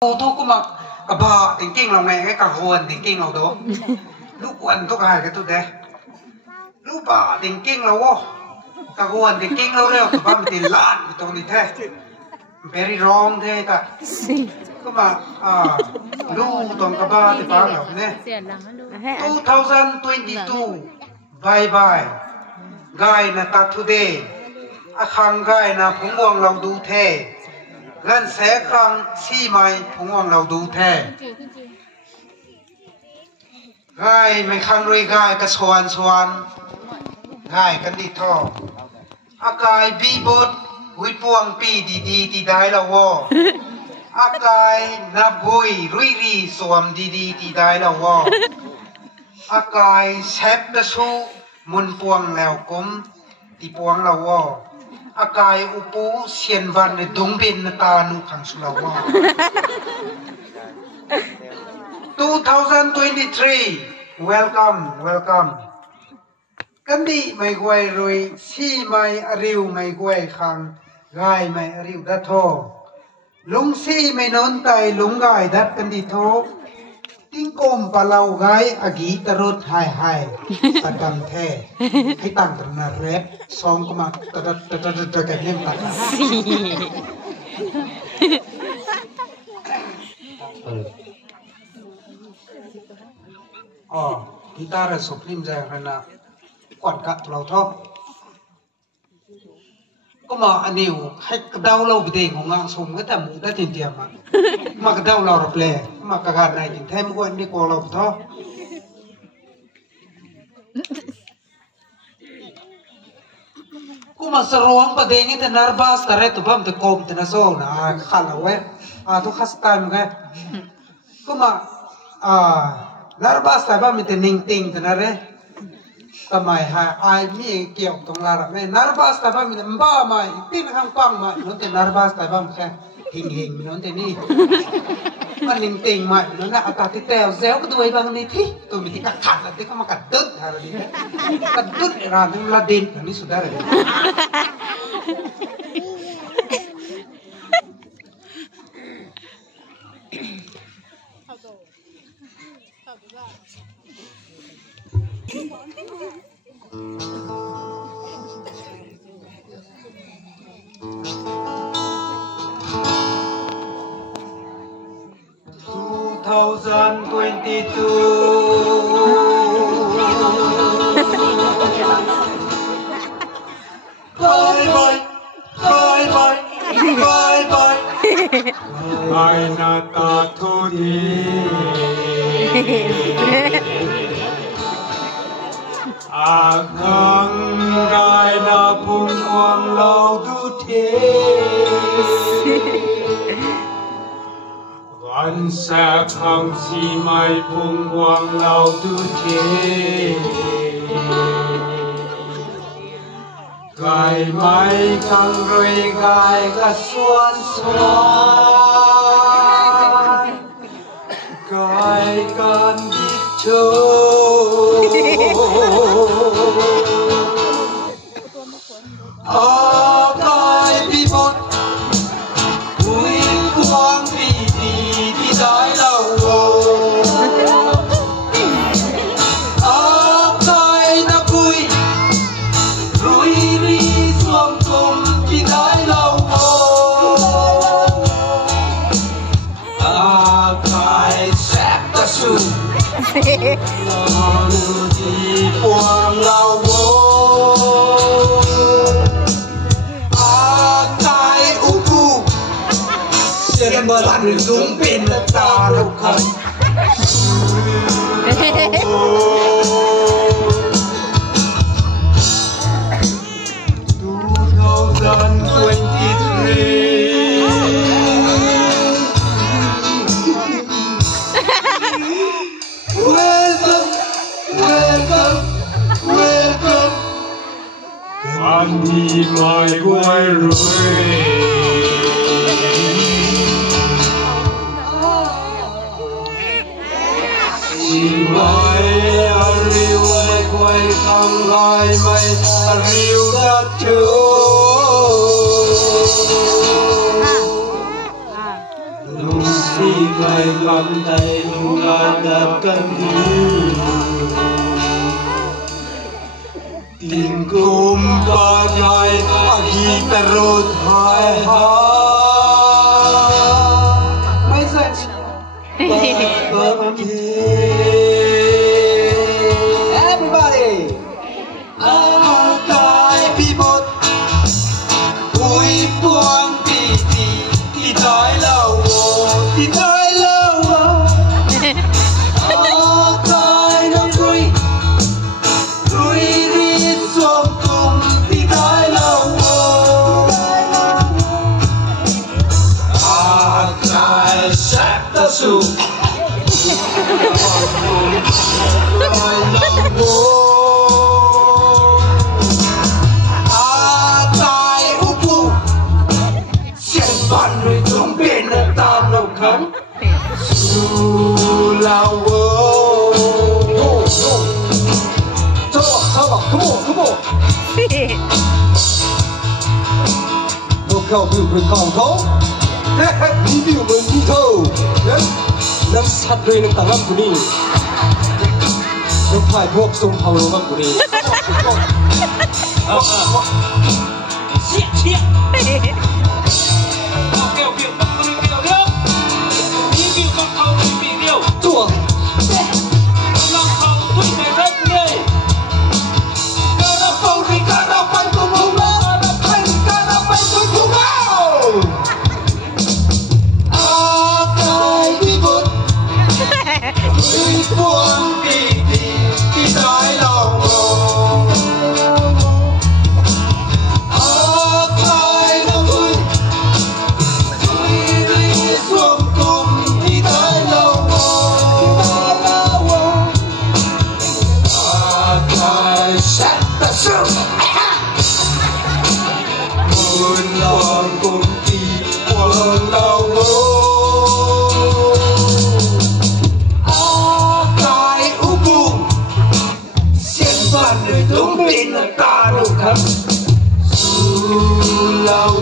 thu cũng mà bà tiếng kinh lòng này cái cả hồn tiếng kinh lòng đó lúc quần thuốc hai cái thuốc đấy lúc bà tiếng kinh lòng ô cả hồn tiếng kinh lòng đấy tụi bà mình tiền lạn tụi mình thế very wrong thế ta cũng mà lúc tụi các bà thì bà lòng nè 2022 bye bye gai na ta today khang gai na phung wang lòng du thế gần sẽ khang si mai phung wang lòng du thế gai mai khang rui gai ka swan swan gai kan đi thọ akai bi bot hui puang pi di di ti dai la wo akai na bui rui ri suam di di ti dai la wo akai sep da su mun puang leo kum ti puang la wo akai upu sian van ne dung bin na ta nu khang su la wo 2023 welcomeกันดีไม่กวยรวยซีไม่อริวไม่กวยขังกายไม่อริวดัดโทลุงซีไม่นอนไตลุงกายดัดกันดีโทติ้งกลมปลาเหลาไกอากีตรดหายตะกันแท้ให้ตั้งตรงนั้นแรปซองก็มาตะกันเล่นตัดอ๋อกีตาร์สุพริมใจขนาดกวาดกัดเราท้อก็มาอันนี้ให้กระเดาเราไปเด้งของงานสมก็แต่หมูได้จริงๆมากระเดาเราเราแปลมากระการไหนจริงแท้ไม่ควรดีกว่าเราท้อกูมาสรวงประเด็นนี้แต่นาร์บาสแต่เรื่องตัวบ้ามแต่โกมแต่น่าโซ่นะขันเอาไว้ทุกขัสตายมั้งไงก็มานาร์บาสแต่บ้ามมีแต่นิ่งติงแต่นั่นเลยทำไมฮะไอ้มีเกี่ยวตรงลาระไม่นาร์บาสแต่บ้ามีแต่บ้าไม่ตีนข้างปังมาโน้นแต่นาร์บาสแต่บ้าแค่หิงโน้นแต่นี่มันนิ่งติงมาโน้นนะอัตราที่เตลเซลก็ตัวไอ้บางนี่ที่ตัวมีที่กัดขัดแต่ก็มากัดตึ๊ดอะไรนี่กัดตึ๊ดร้านทั้งลาดินอันนี้สุดได้เลยGai na ta thu đi khang gai na phung quang lâu du thế gần sẽ khang si mai phung quang lâu du thế gai mai khang rui gai ga xuan xuan gai kan đi chơi gai bi bot hui quang bi di di dai lâu gai na bui rui ri suam kum di dai lâu gai sep ta su đi quang lao vô gai upu sian bờ lặn dung pin ta lục khẩn อันที่ไม่ไว้รวยที่ไม่อาริวไม่ไว้ทางไรไม่อาริวดัดเจอ si mai ngắm tay ngang đạp cân tình cùng ba ngày khi ta rốt hai ha mấy giờ everybody akai bibot ui buang ti tai lao ti tai lao akai no rui ri som kum ti tai lao akai sap ta su Khẩu biểu quyền còn thố đi biểu mình đi thâu nắm sát rơi nắm tàng lắm của đi nắm phải thuốc sông thầu lắm của đi xiết kiểu biểu con người biểu điêu đi biểu con thầu người bị điêu chùa lòng thầu tùy về rất nghề cơ đọc phâu thì cơ đọc phanh cùng hùng lơ buông đi trái lòng ai nó vui đi xuống cùng đi trái lòng ai sát ta sương buồn lòng cùng đi buồn lòng tung pin ta đủ khắp su lao